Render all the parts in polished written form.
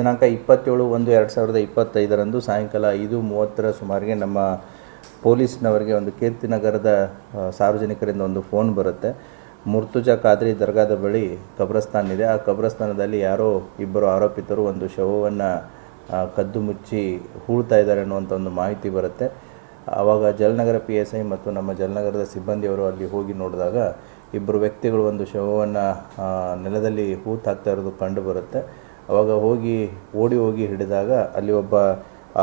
ದಿನಾಂಕ 27/1/2025 ಸಾಯಂಕಾಲ 5:30 ಸುಮಾರಿಗೆ ನಮ್ಮ ಪೊಲೀಸ್ನವರಿಗೆ ಒಂದು ಕೀರ್ತಿನಗರದ ಸಾರ್ವಜನಿಕರಿಂದ ಒಂದು ಫೋನ್ ಬರುತ್ತೆ. ಮುರ್ತುಜಾ ಖಾದ್ರಿ ದರ್ಗಾದ ಬಳಿ ಕಬ್ರಸ್ತಾನ್ ಇದೆ. ಆ ಕಬ್ರಸ್ತಾನದಲ್ಲಿ ಯಾರೋ ಇಬ್ಬರು ಆರೋಪಿತರು ಒಂದು ಶವವನ್ನು ಕದ್ದು ಮುಚ್ಚಿ ಹೂಳ್ತಾ ಇದ್ದಾರೆ ಅನ್ನುವಂಥ ಒಂದು ಮಾಹಿತಿ ಬರುತ್ತೆ. ಆವಾಗ ಜಲನಗರ PSI ಮತ್ತು ನಮ್ಮ ಜಲನಗರದ ಸಿಬ್ಬಂದಿಯವರು ಅಲ್ಲಿ ಹೋಗಿ ನೋಡಿದಾಗ ಇಬ್ಬರು ವ್ಯಕ್ತಿಗಳು ಒಂದು ಶವವನ್ನು ನೆಲದಲ್ಲಿ ಹೂತಾಕ್ತಾ ಇರೋದು ಕಂಡು ಬರುತ್ತೆ. ಆವಾಗ ಓಡಿ ಹೋಗಿ ಹಿಡಿದಾಗ ಅಲ್ಲಿ ಒಬ್ಬ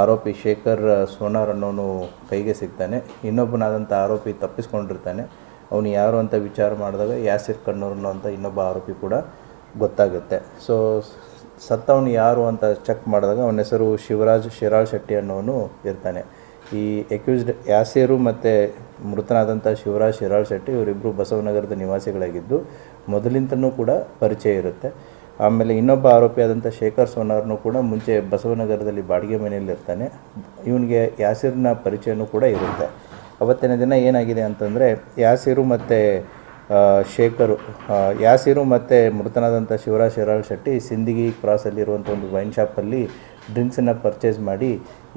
ಆರೋಪಿ ಶೇಖರ್ ಸೋನಾರ್ ಅನ್ನೋನು ಕೈಗೆ ಸಿಗ್ತಾನೆ. ಇನ್ನೊಬ್ಬನಾದಂಥ ಆರೋಪಿ ತಪ್ಪಿಸ್ಕೊಂಡಿರ್ತಾನೆ. ಅವನು ಯಾರು ಅಂತ ವಿಚಾರ ಮಾಡಿದಾಗ ಯಾಸಿರ್ ಕಣ್ಣೂರ್ ಅನ್ನೋಂಥ ಇನ್ನೊಬ್ಬ ಆರೋಪಿ ಕೂಡ ಗೊತ್ತಾಗುತ್ತೆ. ಸೊ ಸತ್ತವನು ಯಾರು ಅಂತ ಚೆಕ್ ಮಾಡಿದಾಗ ಅವನ ಹೆಸರು ಶಿವರಾಜ್ ಶಿರಾಳ್ ಶೆಟ್ಟಿ ಅನ್ನೋನು ಇರ್ತಾನೆ. ಈ ಅಕ್ಯೂಸ್ಡ್ ಯಾಸೀರು ಮತ್ತು ಮೃತನಾದಂಥ ಶಿವರಾಜ್ ಶಿರಾಳ್ ಶೆಟ್ಟಿ ಇವರಿಬ್ಬರು ಬಸವನಗರದ ನಿವಾಸಿಗಳಾಗಿದ್ದು ಮೊದಲಿಂದನೂ ಕೂಡ ಪರಿಚಯ ಇರುತ್ತೆ. ಆಮೇಲೆ ಇನ್ನೊಬ್ಬ ಆರೋಪಿಯಾದಂಥ ಶೇಖರ್ ಸೋನಾರ್ನು ಕೂಡ ಮುಂಚೆ ಬಸವನಗರದಲ್ಲಿ ಬಾಡಿಗೆ ಮನೆಯಲ್ಲಿ ಇರ್ತಾನೆ. ಇವನಿಗೆ ಯಾಸೀರ್ನ ಪರಿಚಯನೂ ಕೂಡ ಇರುತ್ತೆ. ಅವತ್ತಿನ ದಿನ ಏನಾಗಿದೆ ಅಂತಂದರೆ ಯಾಸೀರು ಮತ್ತು ಮೃತನಾದಂಥ ಶಿವರಾಜ್ ಶಿರಾಳ್ ಶೆಟ್ಟಿ ಸಿಂದಗಿ ಕ್ರಾಸಲ್ಲಿರುವಂಥ ಒಂದು ವೈನ್ ಶಾಪಲ್ಲಿ ಡ್ರಿಂಕ್ಸನ್ನು ಪರ್ಚೇಸ್ ಮಾಡಿ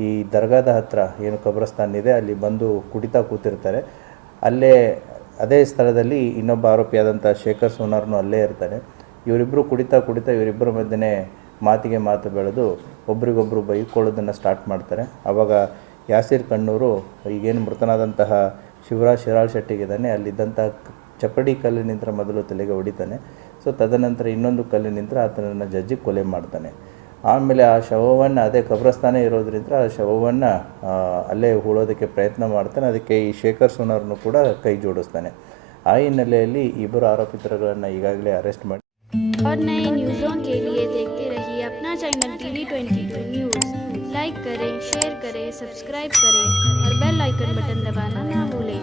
ಈ ದರ್ಗಾದ ಹತ್ತಿರ ಏನು ಕಬ್ರಸ್ತಾನ್ ಇದೆ ಅಲ್ಲಿ ಬಂದು ಕುಡಿತಾ ಕೂತಿರ್ತಾರೆ. ಅದೇ ಸ್ಥಳದಲ್ಲಿ ಇನ್ನೊಬ್ಬ ಆರೋಪಿಯಾದಂಥ ಶೇಖರ್ ಸೋನಾರ್ನು ಅಲ್ಲೇ ಇರ್ತಾನೆ. ಇವರಿಬ್ಬರು ಕುಡಿತಾ ಇವರಿಬ್ಬರ ಮಧ್ಯೆ ಮಾತಿಗೆ ಮಾತು ಬೆಳೆದು ಒಬ್ರಿಗೊಬ್ಬರು ಬೈಕೊಳ್ಳೋದನ್ನು ಸ್ಟಾರ್ಟ್ ಮಾಡ್ತಾರೆ. ಆವಾಗ ಯಾಸಿರ್ ಕಣ್ಣೂರು ಈಗೇನು ಮೃತನಾದಂತಹ ಶಿವರಾಜ್ ಶಿರಾಳ್ ಶೆಟ್ಟಿಗಿದ್ದಾನೆ ಅಲ್ಲಿದ್ದಂಥ ಚಪ್ಪಡಿ ಕಲ್ಲಿನಿಂದ ಮೊದಲು ತಲೆಗೆ ಹೊಡಿತಾನೆ. ಸೊ ತದನಂತರ ಇನ್ನೊಂದು ಕಲ್ಲಿನಿಂದ ಆತನನ್ನು ಜಜ್ಜಿ ಕೊಲೆ ಮಾಡ್ತಾನೆ. ಆಮೇಲೆ ಆ ಶವವನ್ನು ಅದೇ ಕಬ್ರಸ್ತಾನ ಇರೋದ್ರಿಂದ ಆ ಶವವನ್ನು ಅಲ್ಲೇ ಹೂಳೋದಕ್ಕೆ ಪ್ರಯತ್ನ ಮಾಡ್ತಾನೆ. ಅದಕ್ಕೆ ಈ ಶೇಖರ್ ಸೋನಾರ್ನು ಕೂಡ ಕೈ ಜೋಡಿಸ್ತಾನೆ. ಆ ಹಿನ್ನೆಲೆಯಲ್ಲಿ ಇಬ್ಬರು ಆರೋಪಿತರುಗಳನ್ನು ಈಗಾಗಲೇ ಅರೆಸ್ಟ್ ಮಾಡಿ और नए न्यूज़ों के लिए देखते रहिए अपना चैनल TV22 न्यूज़। लाइक करें, शेयर करें, सब्सक्राइब करें और बेल आइकन बटन दबाना ना भूलें।